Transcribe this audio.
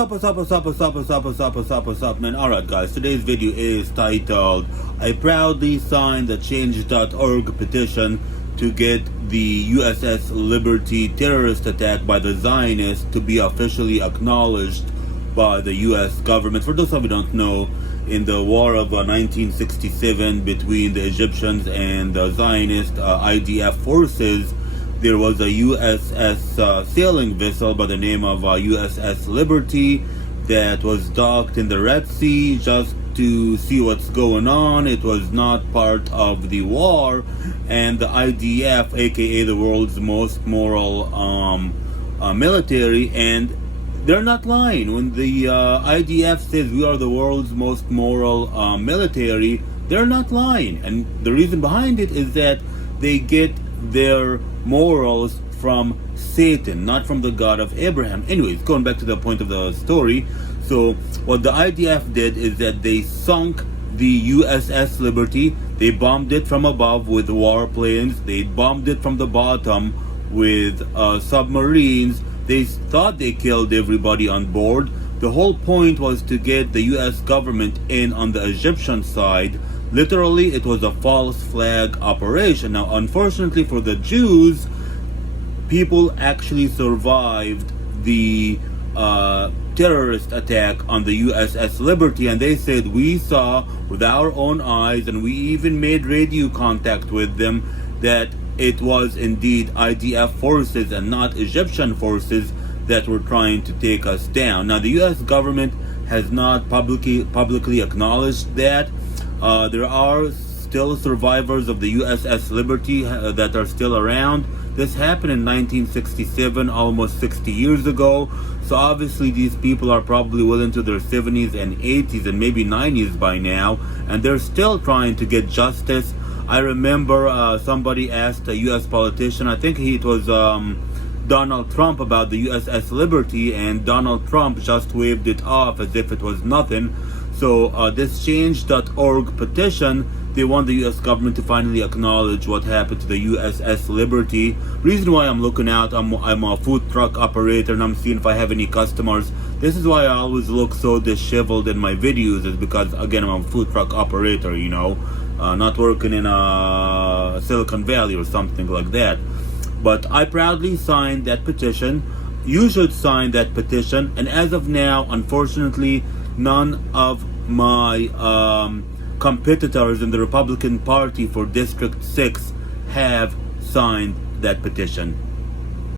What's up, man? Alright, guys, today's video is titled, I proudly signed the change.org petition to get the USS Liberty terrorist attack by the Zionists to be officially acknowledged by the US government. For those of you who don't know, in the war of 1967 between the Egyptians and the Zionist IDF forces, there was a USS sailing vessel by the name of USS Liberty that was docked in the Red Sea just to see what's going on. It was not part of the war, and the IDF, aka the world's most moral military, and they're not lying. When the IDF says we are the world's most moral military, they're not lying. And the reason behind it is that they get their morals from Satan, not from the God of Abraham. Anyways, going back to the point of the story. So what the IDF did is that they sunk the USS Liberty. They bombed it from above with warplanes. They bombed it from the bottom with submarines. They thought they killed everybody on board. The whole point was to get the US government in on the Egyptian side. Literally, it was a false flag operation. Now, unfortunately for the Jews, people actually survived the terrorist attack on the USS Liberty, and they said, we saw with our own eyes, and we even made radio contact with them, that it was indeed IDF forces and not Egyptian forces that were trying to take us down. Now, the US government has not publicly acknowledged that. There are still survivors of the USS Liberty that are still around. This happened in 1967, almost 60 years ago. So obviously these people are probably well into their 70s and 80s and maybe 90s by now, and they're still trying to get justice. I remember somebody asked a US politician, I think it was Donald Trump, about the USS Liberty, and Donald Trump just waved it off as if it was nothing. So this change.org petition, they want the US government to finally acknowledge what happened to the USS Liberty. Reason why I'm looking out, I'm a food truck operator and I'm seeing if I have any customers. This is why I always look so disheveled in my videos, is because, again, I'm a food truck operator, you know, not working in Silicon Valley or something like that. But I proudly signed that petition. You should sign that petition. And as of now, unfortunately, none of my competitors in the Republican Party for District 6 have signed that petition.